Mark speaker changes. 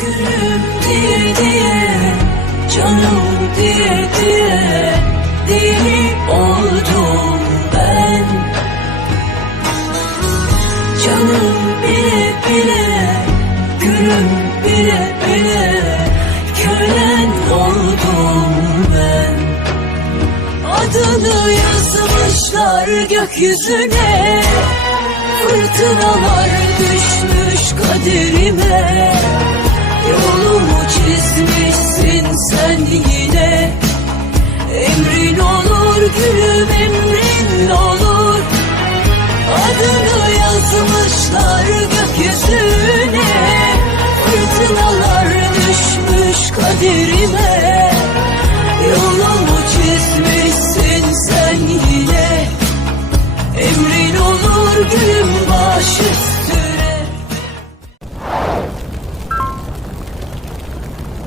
Speaker 1: Gülüm diye diye Canım diye diye Deli oldum ben. Canım bile bile Gülüm bile bile Kölen oldum ben. Adını yazmışlar gökyüzüne Fırtınalar düşmüş kaderime kaderime. Yolumu çizmiş.